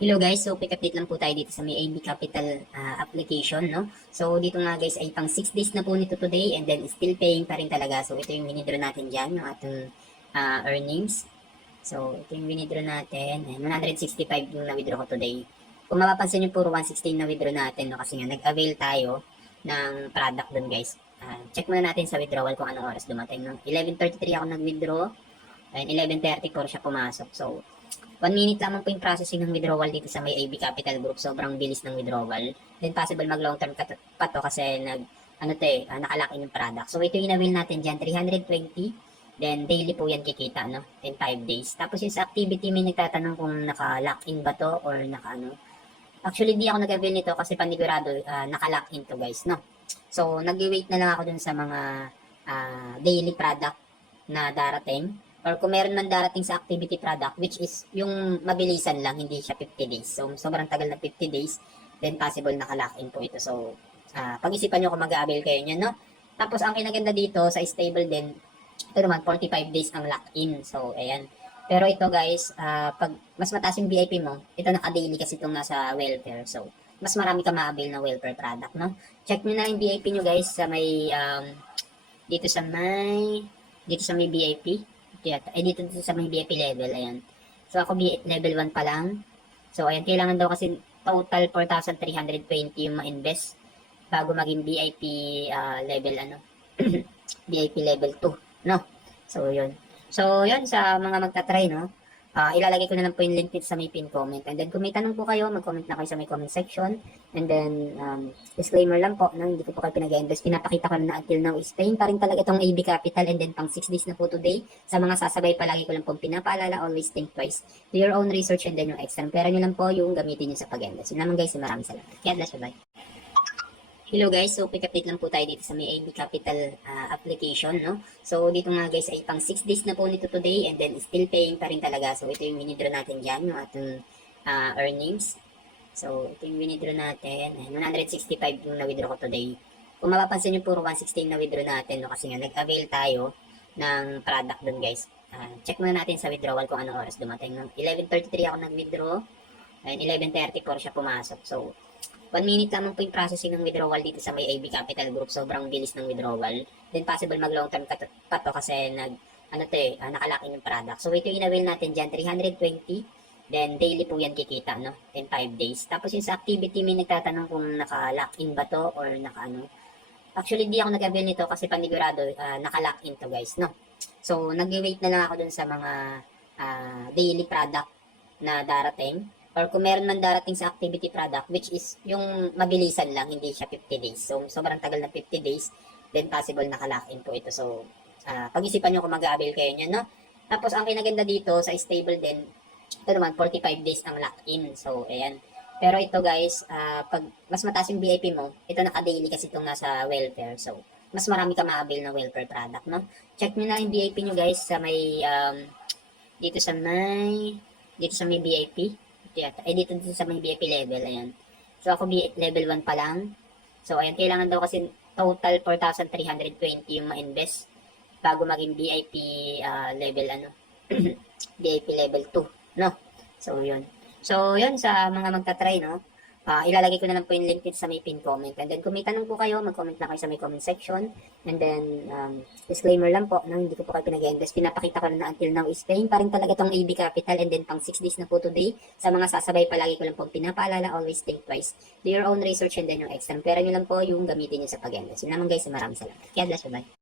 Hello guys, so quick update lang po tayo dito sa may AB Capital application, no? So dito nga guys ay pang 6 days na po nito today and then still paying pa rin talaga. So ito yung winidraw natin dyan, yung ating earnings. So ito yung winidraw natin, and 165 yung na-withdraw ko today. Kung mapapansin nyo puro 116 na withdraw natin, no? Kasi nga nag-avail tayo ng product dun guys. Check muna natin sa withdrawal kung anong oras dumating, no? 11:33 ako nag-withdraw and 11:34 siya pumasok. So 1 minute lamang po yung processing ng withdrawal dito sa may AB Capital Group. Sobrang bilis ng withdrawal. Then possible mag long term pa to kasi nakalock in yung product. So ito yung in-avail natin dyan, 320. Then daily po yan kikita, no? In 5 days. Tapos yung sa activity, may nagtatanong kung naka-lock in ba to or naka-ano. Actually, di ako nag-avail nito kasi panigurado naka-lock in to guys, no? So nag-wait na lang ako dun sa mga daily product na darating. Or kung meron man darating sa activity product, which is yung mabilisan lang, hindi siya 50 days. So, sobrang tagal na 50 days, then possible naka-lock in po ito. So, pag-isipan nyo kung mag-avail kayo niyan, no? Tapos, ang kinaganda dito sa stable din, ito naman, 45 days ang lock-in. So, ayan. Pero ito guys, pag mas mataas yung VIP mo, ito naka-daily kasi itong nasa welfare. So, mas marami ka ma-avail na welfare product, no? Check nyo na yung VIP nyo guys sa may, dito sa may VIP. Dito sa may VIP level, ayan. So, ako level 1 pa lang. So, ayan, kailangan daw kasi total 4,320 yung ma-invest bago maging VIP level, VIP level 2, no? So, yun. So, yun, sa mga magta-try, no? Ilalagay ko na lang po yung link dito sa may pin comment. And then, kung may tanong po kayo, mag-comment na kayo sa may comment section. And then, disclaimer lang po, no? Hindi ko po kayo pinag-invest. Pinapakita ko na until now is paying pa rin talaga itong AB Capital. And then, pang 6 days na po today. Sa mga sasabay, palagi ko lang po pinapaalala, always think twice. Do your own research and then yung extra. Pero nyo lang po yung gamitin nyo sa pag-invest. Yun naman guys, maraming salamat. God bless you, bye. Hello guys, so quick update lang po tayo dito sa may AB Capital application, no? So dito nga guys ay pang 6 days na po nito today and then still paying pa rin talaga. So ito yung winidraw natin dyan, yung ating earnings. So ito yung winidraw natin, 165 yung na-withdraw ko today. Kung mapapansin nyo puro 116 na withdraw natin, no? Kasi nga nag-avail tayo ng product dun guys. Check muna natin sa withdrawal kung anong oras dumating, no? 11:33 ako nag-withdraw and 11:34 siya pumasok. So 1 minute lamang po yung processing ng withdrawal dito sa may AB Capital Group. Sobrang bilis ng withdrawal. Then possible mag long term pa to kasi nakalock in yung product. So ito yung in-avail natin dyan, 320. Then daily po yan kikita, no? In 5 days. Tapos yung sa activity, may nagtatanong kung naka-lock in ba to or naka-ano. Actually, di ako nag-avail nito kasi panigurado naka-lock in to guys, no? So nag-wait na lang ako dun sa mga daily product na darating. Or kung meron man darating sa activity product, which is yung mabilisan lang, hindi siya 50 days. So, sobrang tagal na 50 days, then possible naka-lock in po ito. So, pag-isipan nyo kung mag-avail kayo niyan, no? Tapos, ang kinaganda dito sa stable din, ito naman, 45 days ang lock-in. So, ayan. Pero ito guys, pag mas mataas yung VIP mo, ito naka-daily kasi itong nasa welfare. So, mas marami ka ma-avail na welfare product, no? Check nyo na yung VIP nyo guys sa may, dito sa may VIP. Dito sa may VIP level, ayan. So, ako level 1 pa lang. So, ayan, kailangan daw kasi total 4,320 yung ma-invest bago maging VIP level, VIP level 2, no? So, yun. So, yun, sa mga magta-try, no? Ilalagay ko na lang po yung link dito sa may pin comment. And then, kung may tanong po kayo, mag-comment na kayo sa may comment section. And then, disclaimer lang po, no? Hindi ko po kayo pinag-invest. Pinapakita ko na until now is paying pa rin talaga itong AB Capital. And then, pang 6 days na po today. Sa mga sasabay, palagi ko lang po pinapaalala, always think twice. Do your own research and then yung extra. Pero nyo lang po yung gamitin nyo sa pag-invest. Yun naman guys, maraming salamat. God bless you, bye.